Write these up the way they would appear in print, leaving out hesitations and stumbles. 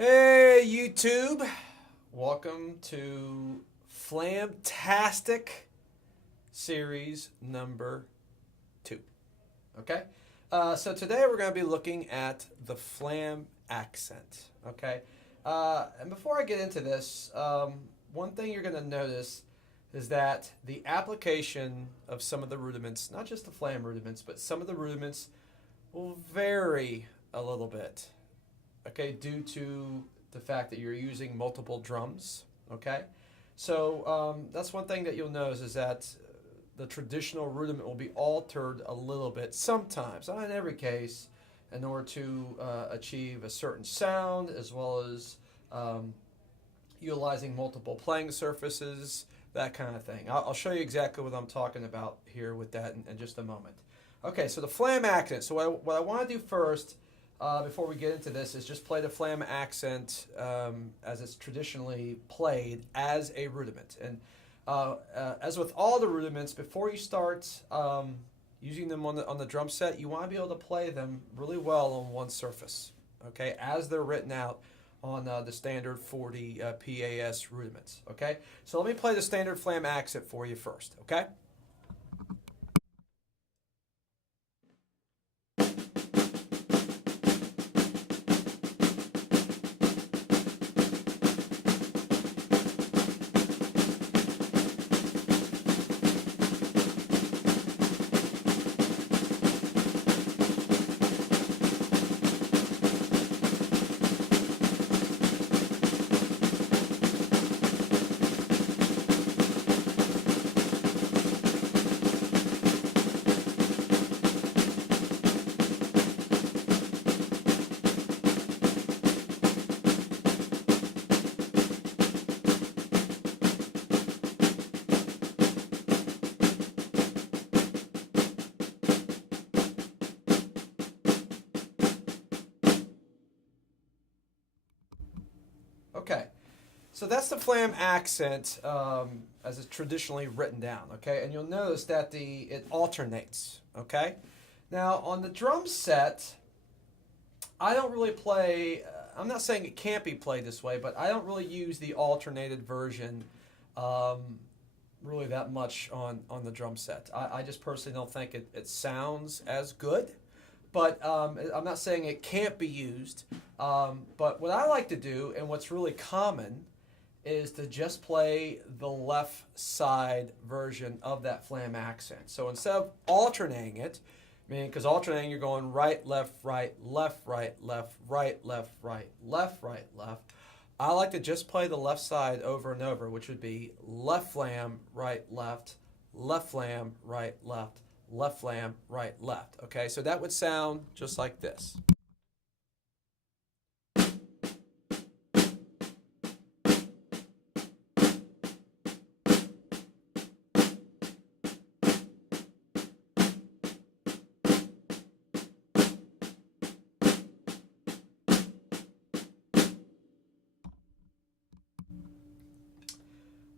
Hey YouTube, welcome to Flamtastic series number 2. Okay, so today we're going to be looking at the Flam accent. Okay, and before I get into this, one thing you're going to notice is that the application of some of the rudiments, not just the Flam rudiments, but some of the rudiments will vary a little bit. Okay, due to the fact that you're using multiple drums. Okay, so that's one thing that you'll notice is that the traditional rudiment will be altered a little bit sometimes, not in every case, in order to achieve a certain sound, as well as utilizing multiple playing surfaces, that kind of thing. I'll show you exactly what I'm talking about here with that in just a moment. Okay, so the Flam accent. So what I want to do first, before we get into this, is just play the Flam accent as it's traditionally played as a rudiment. And as with all the rudiments, before you start using them on the drum set, you want to be able to play them really well on one surface, okay, as they're written out on the standard 40 PAS rudiments. Okay, so let me play the standard Flam accent for you first. Okay. Okay, so that's the Flam accent as it's traditionally written down. Okay, and you'll notice that it alternates. Okay, now on the drum set, I don't really play. I'm not saying it can't be played this way, but I don't really use the alternated version really that much on the drum set. I just personally don't think it sounds as good. But I'm not saying it can't be used. But what I like to do, and what's really common, is to just play the left side version of that Flam accent. So instead of alternating it, because alternating you're going right, left, left, left, right, left, left, left. I like to just play the left side over and over, which would be left Flam, right, left Flam, right, left Flam, right, left. Okay, so that would sound just like this.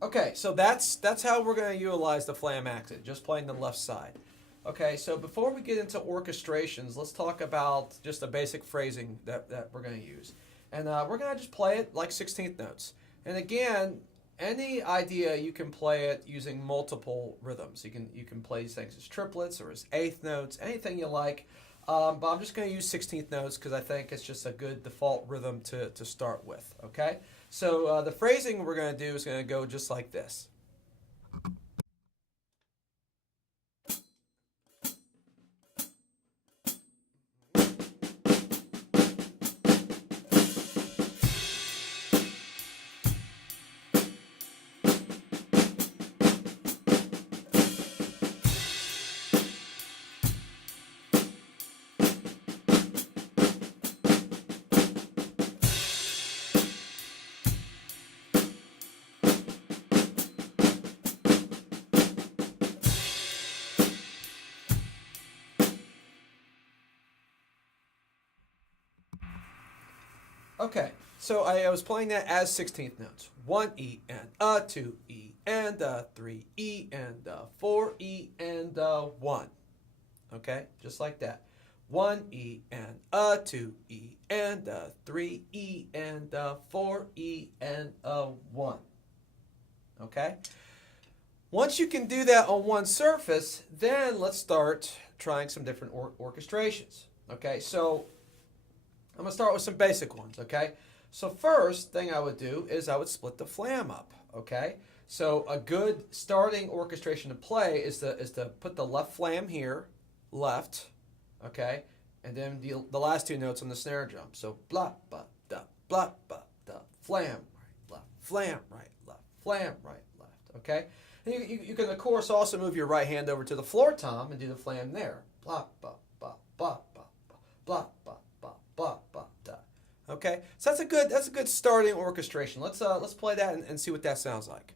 Okay, so that's how we're going to utilize the Flam accent, just playing the left side. Okay, so before we get into orchestrations, let's talk about just the basic phrasing that we're going to use. And we're going to just play it like 16th notes. And again, any idea you can play it using multiple rhythms. You can play these things as triplets or as eighth notes, anything you like. But I'm just going to use 16th notes because I think it's just a good default rhythm to start with. Okay, so the phrasing we're going to do is going to go just like this. Okay, so I was playing that as 16th notes. 1 E and a 2 E and a 3 E and a 4 E and a 1. Okay, just like that. one E and a 2E and a 3E and a 4E and a 1. Okay? Once you can do that on one surface, then let's start trying some different orchestrations. Okay, so I'm going to start with some basic ones. Okay, so first thing I would do is I would split the flam up. Okay, so a good starting orchestration to play is to put the left flam here, left, okay, and then the last two notes on the snare drum. So blah ba da, blah ba da, flam right left, flam right left, flam right left. Okay. And you can, of course, also move your right hand over to the floor tom and do the flam there. Blah, ba, ba, ba, ba, ba, blah, ba, ba, ba, ba, da. Okay? So that's a good starting orchestration. Let's play that and see what that sounds like.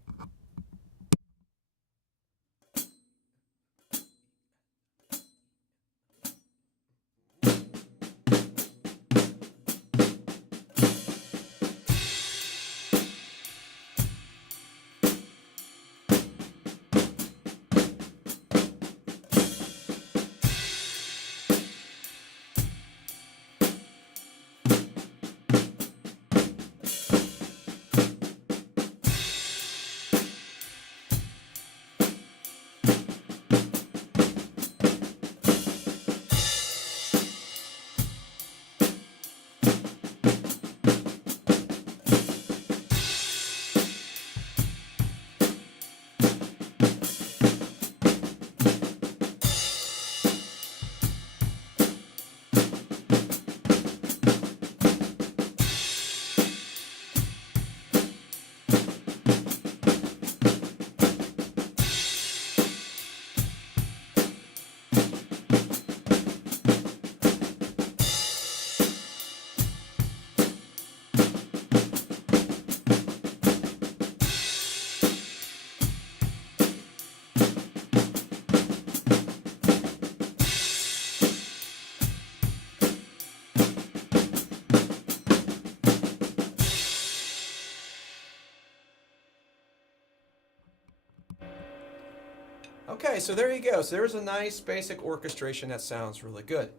Okay, so there you go. So there's a nice basic orchestration that sounds really good.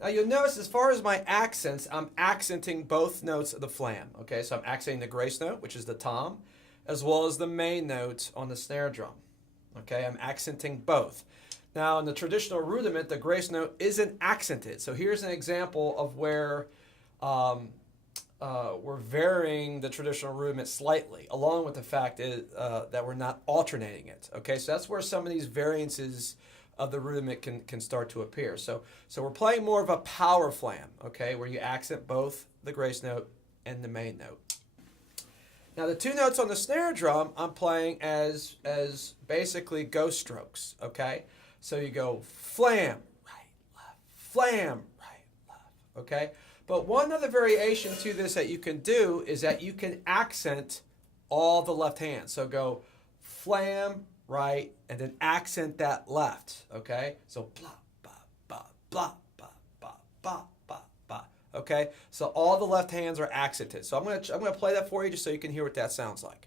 Now you'll notice as far as my accents, I'm accenting both notes of the flam. Okay, so I'm accenting the grace note, which is the tom, as well as the main note on the snare drum. Okay, I'm accenting both. Now in the traditional rudiment, the grace note isn't accented. So here's an example of where we're varying the traditional rudiment slightly, along with the fact that we're not alternating it. Okay, so that's where some of these variances of the rudiment can start to appear. So we're playing more of a power flam, okay, where you accent both the grace note and the main note. Now the two notes on the snare drum I'm playing as basically ghost strokes, okay? So you go flam, right, left, flam, right, left, okay? But one other variation to this that you can do is that you can accent all the left hands. So go flam, right, and then accent that left, okay? So blah, ba, ba, blah, ba, ba, ba, ba, ba, okay? So all the left hands are accented. So I'm gonna play that for you just so you can hear what that sounds like.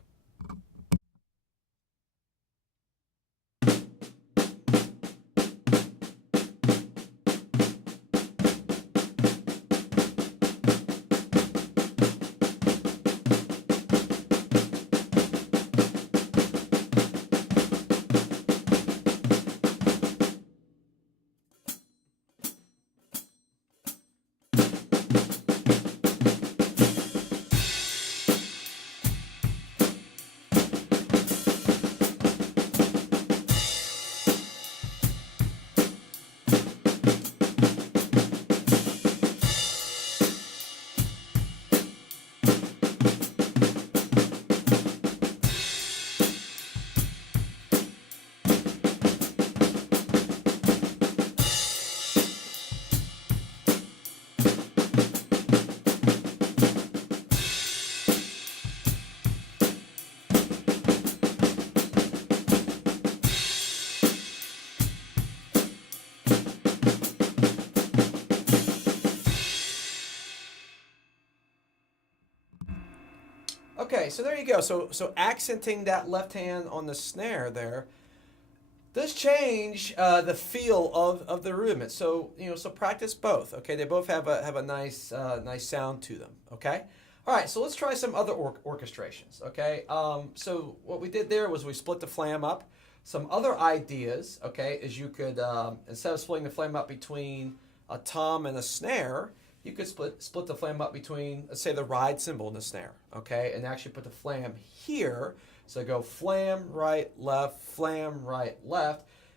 Okay, so there you go. So accenting that left hand on the snare there, does change the feel of the rudiments. So so practice both. Okay, they both have a nice nice sound to them. Okay, all right. So let's try some other orchestrations. Okay, so what we did there was we split the flam up. Some other ideas. Okay, is you could instead of splitting the flam up between a tom and a snare, you could split the flam up between, let's say, the ride cymbal and the snare. Okay, and actually put the flam here. So go flam, right, left,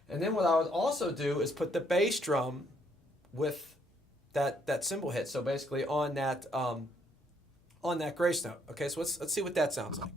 and then what I would also do is put the bass drum with that cymbal hit. So basically on that grace note. Okay, so let's see what that sounds like.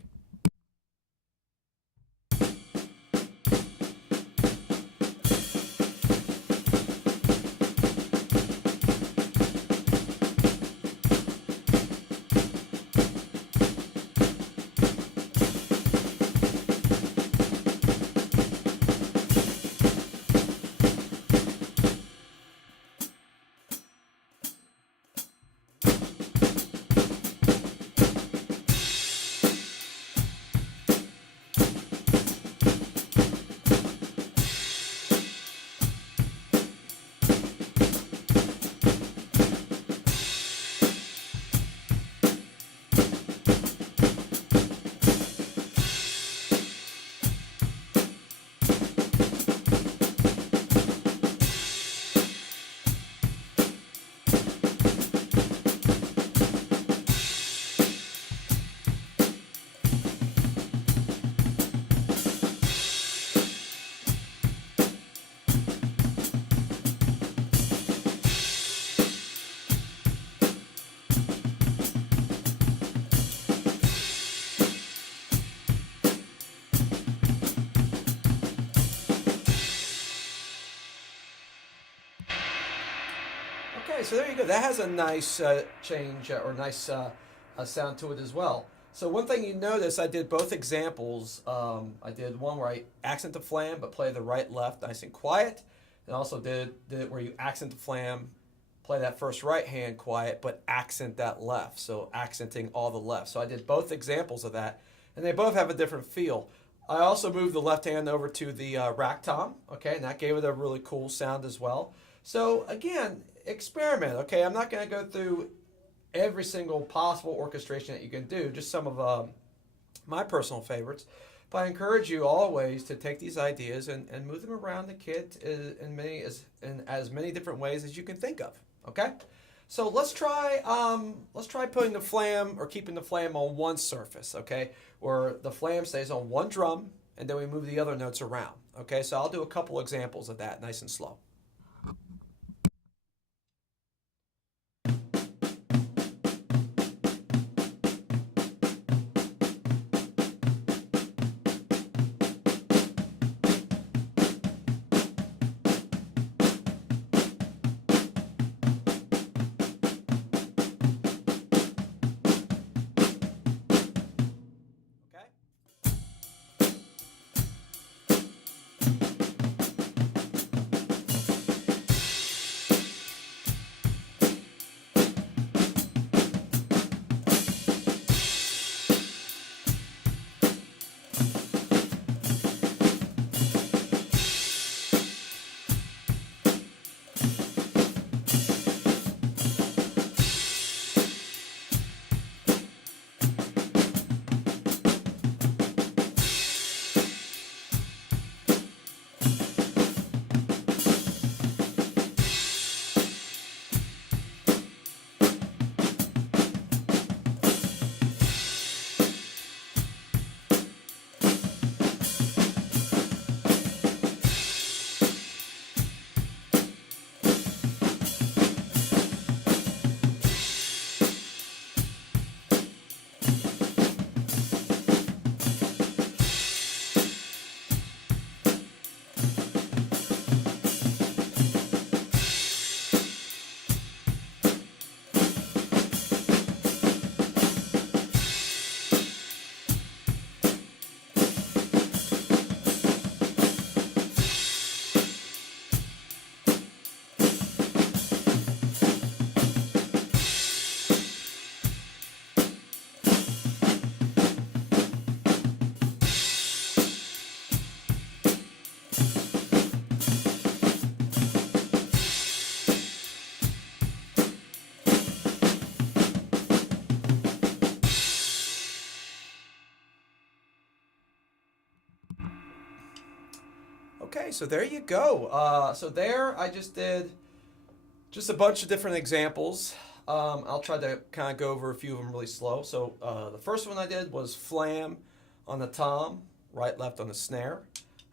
Okay, so there you go. That has a nice change or nice sound to it as well. So one thing you notice, I did both examples. I did one where I accent the flam but play the right left nice and quiet, and also did it where you accent the flam, play that first right hand quiet but accent that left. So accenting all the left. So I did both examples of that, and they both have a different feel. I also moved the left hand over to the rack tom, okay, and that gave it a really cool sound as well. So again, experiment, okay? I'm not going to go through every single possible orchestration that you can do, just some of my personal favorites. But I encourage you always to take these ideas and move them around the kit in as many different ways as you can think of, okay? So let's try putting the flam or keeping the flam on one surface, okay? Where the flam stays on one drum and then we move the other notes around, okay? So I'll do a couple examples of that nice and slow. Okay, so there you go. So there I just did just a bunch of different examples. I'll try to kind of go over a few of them really slow. So the first one I did was flam on the tom, right, left on the snare.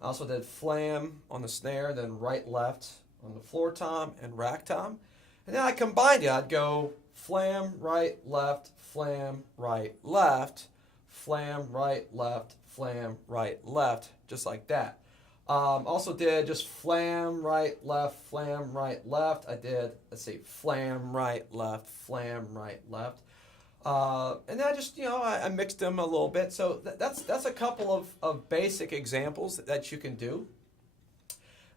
I also did flam on the snare, then right, left on the floor tom and rack tom. And then I combined it. I'd go flam, right, left, flam, right, left, flam, right, left, flam, right, left, just like that. Also did just flam, right, left, flam, right, left. I did, let's see, flam, right, left, flam, right, left. And then I just, I mixed them a little bit. So that's a couple of basic examples that you can do.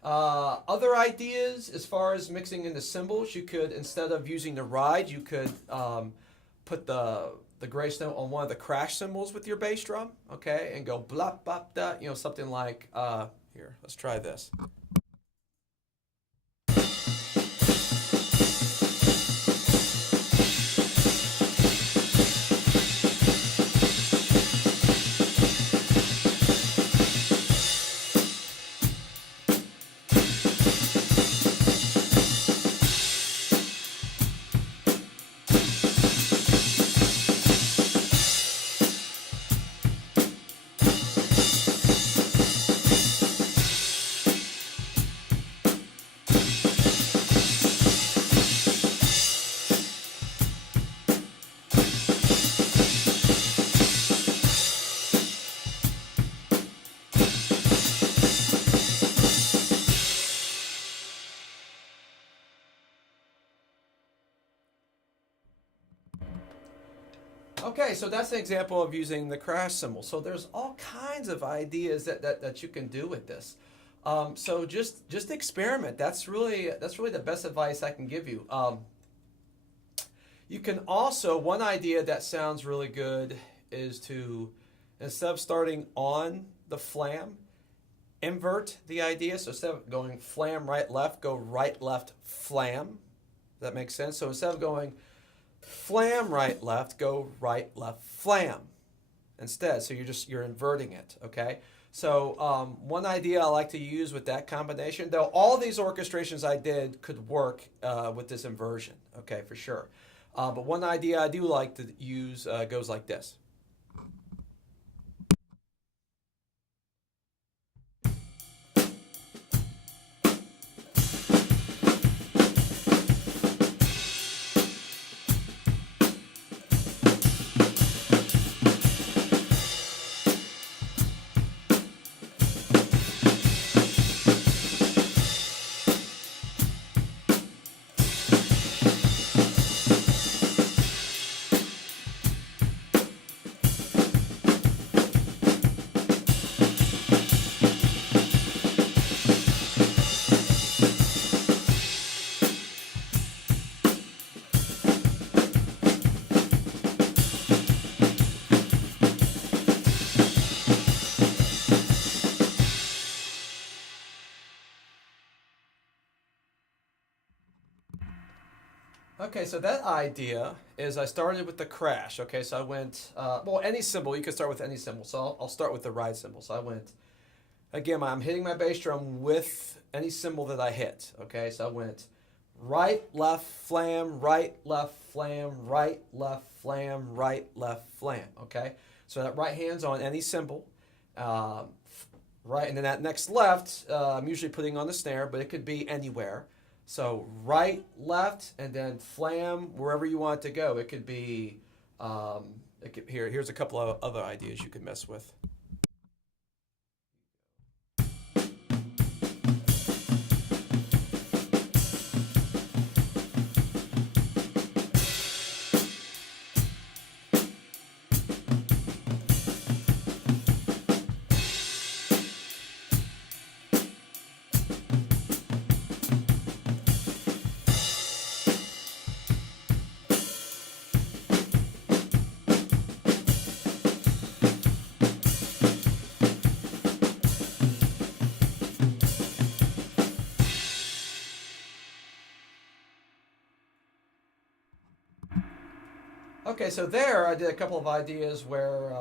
Other ideas as far as mixing in the cymbals, you could, instead of using the ride, you could put the grace note on one of the crash cymbals with your bass drum, okay, and go blop, bop, da, something like, here, let's try this. Okay, so that's an example of using the crash cymbal. So there's all kinds of ideas that you can do with this. So just experiment. That's really the best advice I can give you. You can also, one idea that sounds really good is to, instead of starting on the flam, invert the idea. So instead of going flam right left, go right left flam. Does that make sense? So instead of going flam right left, go right left flam instead. So you're inverting it, okay? So one idea I like to use with that combination, though all these orchestrations I did could work with this inversion, okay, for sure. But one idea I do like to use goes like this. Okay, so that idea is I started with the crash. Okay, so I went, well, any cymbal, you can start with any cymbal. So I'll start with the ride cymbal. So I went, again, I'm hitting my bass drum with any cymbal that I hit. Okay, so I went right, left, flam, right, left, flam, right, left, flam, right, left, flam. Okay, so that right hand's on any cymbal. Right, and then that next left, I'm usually putting on the snare, but it could be anywhere. So right, left, and then flam wherever you want it to go. It could be, here's a couple of other ideas you could mess with. Okay, so there I did a couple of ideas where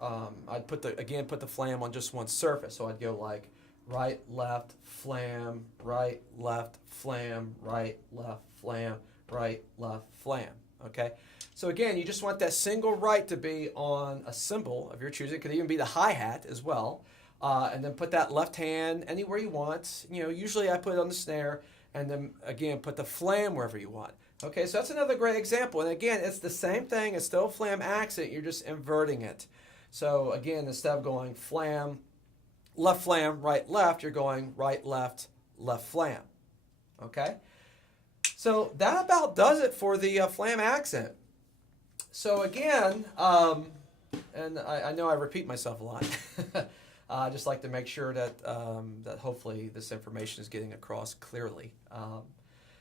I'd put the flam on just one surface. So I'd go like right, left, flam, right, left, flam, right, left, flam, right, left, flam. Okay? So again, you just want that single right to be on a cymbal of your choosing. It could even be the hi-hat as well. And then put that left hand anywhere you want. You know, usually I put it on the snare, and then again put the flam wherever you want. Okay, so that's another great example. And again, it's the same thing. It's still a flam accent. You're just inverting it. So again, instead of going flam, right, left, you're going right, left, left, flam. Okay? So that about does it for the flam accent. So again, and I know I repeat myself a lot. I just like to make sure that that hopefully this information is getting across clearly.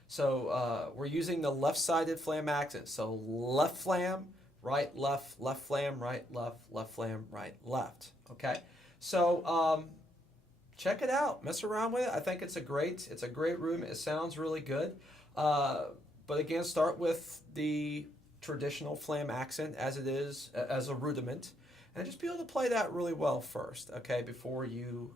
So we're using the left-sided flam accent. So left flam, right, left, left flam, right, left flam, right, left. Okay. So check it out. Mess around with it. I think it's a great rudiment. It sounds really good. But again, start with the traditional flam accent as it is as a rudiment, and just be able to play that really well first, okay, before you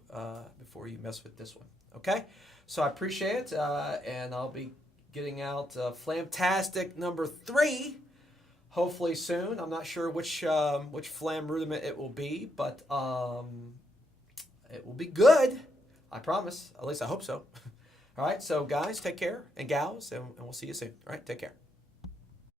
mess with this one, okay. So I appreciate it, and I'll be getting out Flamtastic number 3 hopefully soon. I'm not sure which flam rudiment it will be, but it will be good. I promise. At least I hope so. All right. So guys, take care, and gals, and we'll see you soon. All right. Take care.